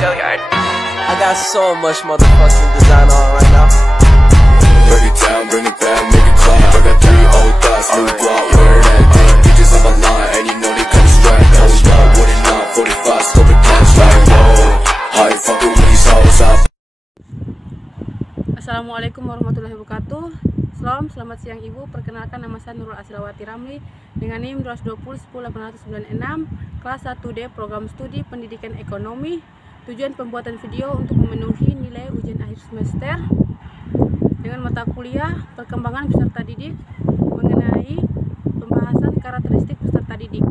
Go Yard. I got so much motherfucking design on right now. Break it down, bring it back, make it clap. I got 3 old thoughts, new block, where that thing. Bitches on my line, and you know they come straight. Hold up, what it not, 45, scope it cash like whoa. How you fucking with these hoes up? Assalamualaikum warahmatullahi wabarakatuh. Selamat siang Ibu. Perkenalkan, nama saya Nurul Asilawati Ramli dengan NIM 220-10896, kelas 1D program studi pendidikan ekonomi. Tujuan pembuatan video untuk memenuhi nilai ujian akhir semester dengan mata kuliah perkembangan peserta didik mengenai pembahasan karakteristik peserta didik.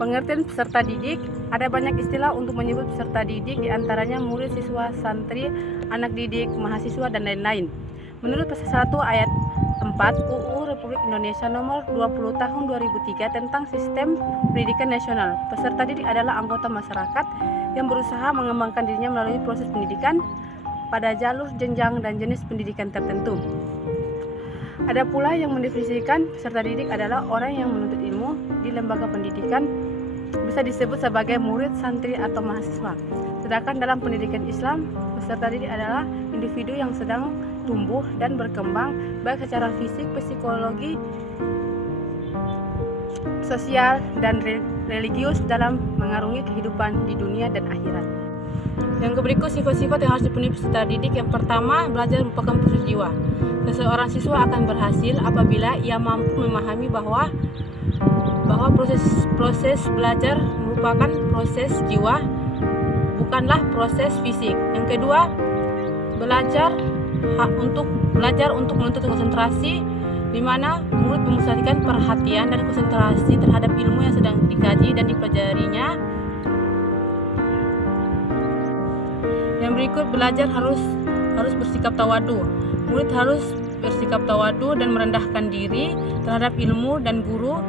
Pengertian peserta didik, ada banyak istilah untuk menyebut peserta didik, diantaranya murid, siswa, santri, anak didik, mahasiswa, dan lain-lain. Menurut pasal 1 ayat 4 UU Republik Indonesia nomor 20 tahun 2003 tentang sistem pendidikan nasional, peserta didik adalah anggota masyarakat yang berusaha mengembangkan dirinya melalui proses pendidikan pada jalur jenjang dan jenis pendidikan tertentu. Ada pula yang mendefinisikan peserta didik adalah orang yang menuntut ilmu di lembaga pendidikan, bisa disebut sebagai murid, santri, atau mahasiswa. Sedangkan dalam pendidikan Islam, peserta didik adalah individu yang sedang tumbuh dan berkembang baik secara fisik, psikologi, sosial, dan religius dalam mengarungi kehidupan di dunia dan akhirat. Yang berikut sifat-sifat yang harus dipenuhi peserta didik. Yang pertama, belajar merupakan proses jiwa. Seseorang siswa akan berhasil apabila ia mampu memahami bahwa proses belajar merupakan proses jiwa, bukanlah proses fisik. Yang kedua, belajar untuk menuntut konsentrasi, di mana murid memusatkan perhatian dan konsentrasi terhadap ilmu yang sedang dikaji dan dipelajarinya. Yang berikut, belajar harus bersikap tawadu. Murid harus bersikap tawadu dan merendahkan diri terhadap ilmu dan guru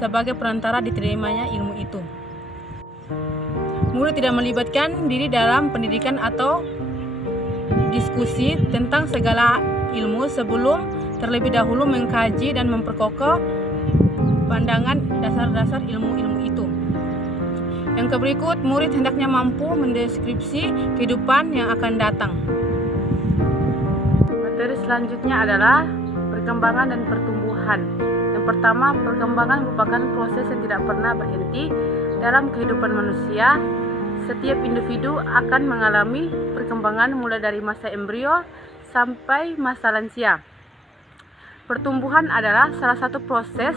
sebagai perantara diterimanya ilmu itu. Murid tidak melibatkan diri dalam pendidikan atau diskusi tentang segala ilmu sebelum terlebih dahulu mengkaji dan memperkokoh pandangan dasar-dasar ilmu-ilmu itu. Yang berikut, murid hendaknya mampu mendeskripsi kehidupan yang akan datang. Materi selanjutnya adalah perkembangan dan pertumbuhan. Yang pertama, perkembangan merupakan proses yang tidak pernah berhenti dalam kehidupan manusia. Setiap individu akan mengalami perkembangan mulai dari masa embrio sampai masa lansia. Pertumbuhan adalah salah satu proses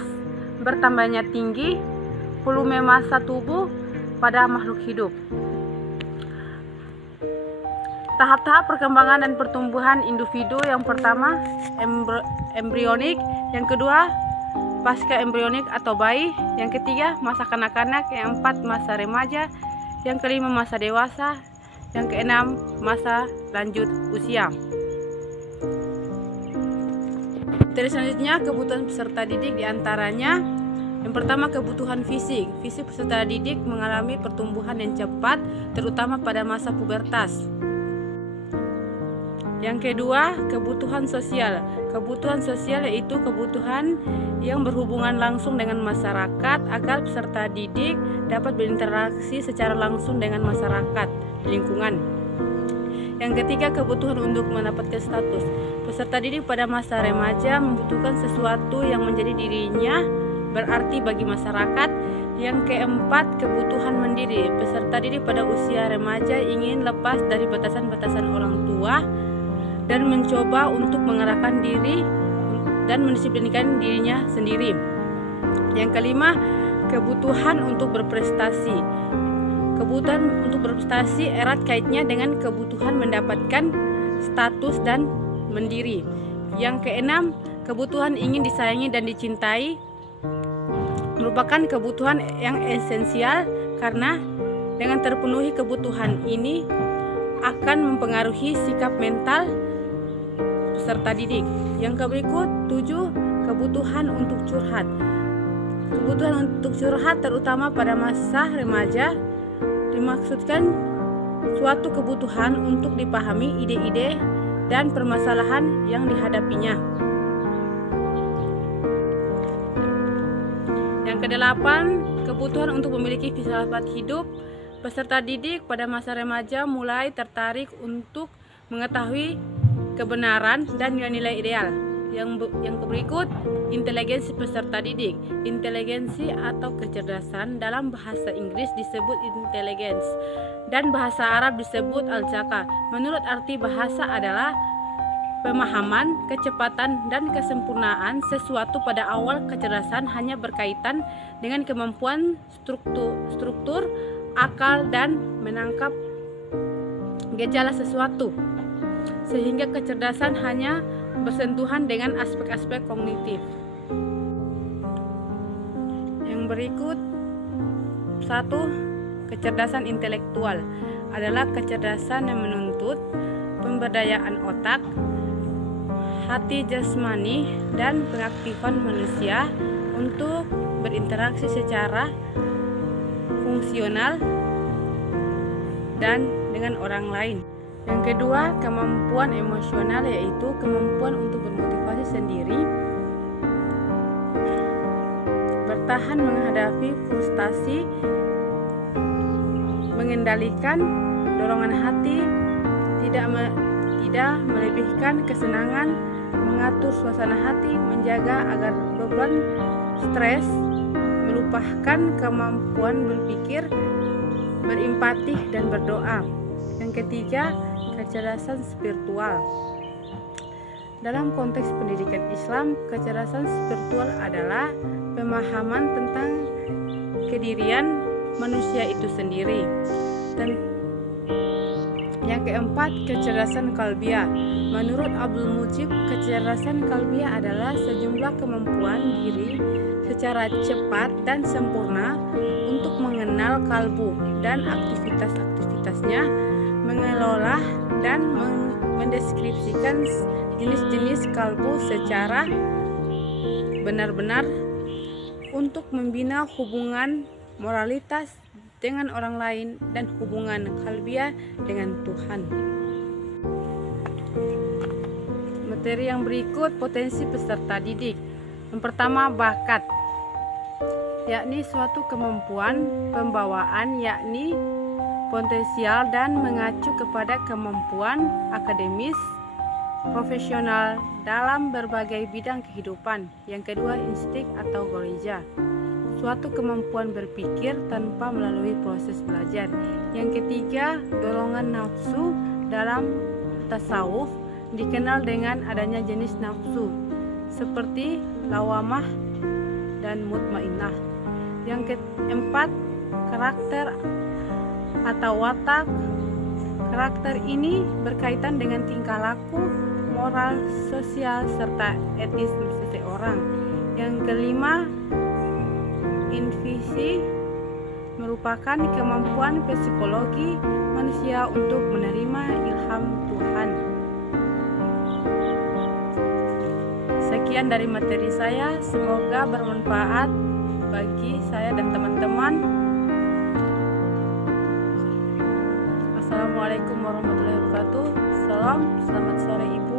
bertambahnya tinggi volume massa tubuh pada makhluk hidup. Tahap-tahap perkembangan dan pertumbuhan individu, yang pertama embrionik, yang kedua pasca embrionik atau bayi, yang ketiga masa kanak-kanak, yang keempat masa remaja, yang kelima masa dewasa, yang keenam masa lanjut usia. Dari selanjutnya, kebutuhan peserta didik diantaranya yang pertama, kebutuhan fisik. Fisik peserta didik mengalami pertumbuhan yang cepat, terutama pada masa pubertas. Yang kedua, kebutuhan sosial. Kebutuhan sosial yaitu kebutuhan yang berhubungan langsung dengan masyarakat agar peserta didik dapat berinteraksi secara langsung dengan masyarakat lingkungan. Yang ketiga, kebutuhan untuk mendapatkan status. Peserta didik pada masa remaja membutuhkan sesuatu yang menjadi dirinya berarti bagi masyarakat. Yang keempat, kebutuhan mandiri. Peserta didik pada usia remaja ingin lepas dari batasan-batasan orang tua dan mencoba untuk mengarahkan diri dan mendisiplinkan dirinya sendiri. Yang kelima, kebutuhan untuk berprestasi. Kebutuhan untuk berprestasi erat kaitnya dengan kebutuhan mendapatkan status dan mandiri. Yang keenam, kebutuhan ingin disayangi dan dicintai merupakan kebutuhan yang esensial karena dengan terpenuhi kebutuhan ini akan mempengaruhi sikap mental peserta didik. Yang berikut, 7, kebutuhan untuk curhat. Kebutuhan untuk curhat terutama pada masa remaja dimaksudkan suatu kebutuhan untuk dipahami ide-ide dan permasalahan yang dihadapinya. Yang kedelapan, kebutuhan untuk memiliki filsafat hidup Peserta didik pada masa remaja mulai tertarik untuk mengetahui kebenaran dan nilai-nilai ideal. Yang berikut, inteligensi peserta didik. Inteligensi atau kecerdasan dalam bahasa Inggris disebut intelligence dan bahasa Arab disebut al-zaka. Menurut arti bahasa adalah pemahaman, kecepatan, dan kesempurnaan sesuatu. Pada awal, kecerdasan hanya berkaitan dengan kemampuan struktur akal dan menangkap gejala sesuatu, sehingga kecerdasan hanya bersentuhan dengan aspek-aspek kognitif. Yang berikut, 1. Kecerdasan intelektual adalah kecerdasan yang menuntut pemberdayaan otak, hati jasmani, dan pengaktifan manusia untuk berinteraksi secara fungsional dan dengan orang lain. Yang kedua, kemampuan emosional, yaitu kemampuan untuk bermotivasi sendiri, bertahan menghadapi frustasi, mengendalikan dorongan hati, tidak melebihkan kesenangan, mengatur suasana hati, menjaga agar beban stres, melupakan kemampuan berpikir, berempati, dan berdoa. Yang ketiga, kecerdasan spiritual. Dalam konteks pendidikan Islam, kecerdasan spiritual adalah pemahaman tentang kedirian manusia itu sendiri. Dan yang keempat, kecerdasan kalbiah. Menurut Abdul Mujib, kecerdasan kalbiah adalah sejumlah kemampuan diri secara cepat dan sempurna untuk mengenal kalbu dan aktivitas-aktivitasnya, mengelola dan mendeskripsikan jenis-jenis kalbu secara benar-benar untuk membina hubungan moralitas dengan orang lain dan hubungan kalbiah dengan Tuhan. Materi yang berikut, potensi peserta didik. Yang pertama, bakat, yakni suatu kemampuan pembawaan, yakni potensial dan mengacu kepada kemampuan akademis, profesional dalam berbagai bidang kehidupan. Yang kedua, insting atau goriza, suatu kemampuan berpikir tanpa melalui proses belajar. Yang ketiga, dorongan nafsu. Dalam tasawuf dikenal dengan adanya jenis nafsu seperti lawamah dan mutmainnah. Yang keempat, karakter atau watak. Karakter ini berkaitan dengan tingkah laku, moral, sosial, serta etis seseorang. Yang kelima, intuisi merupakan kemampuan psikologi manusia untuk menerima ilham Tuhan. Sekian dari materi saya, semoga bermanfaat bagi saya dan teman-teman. Assalamualaikum warahmatullahi wabarakatuh. Salam, selamat sore Ibu.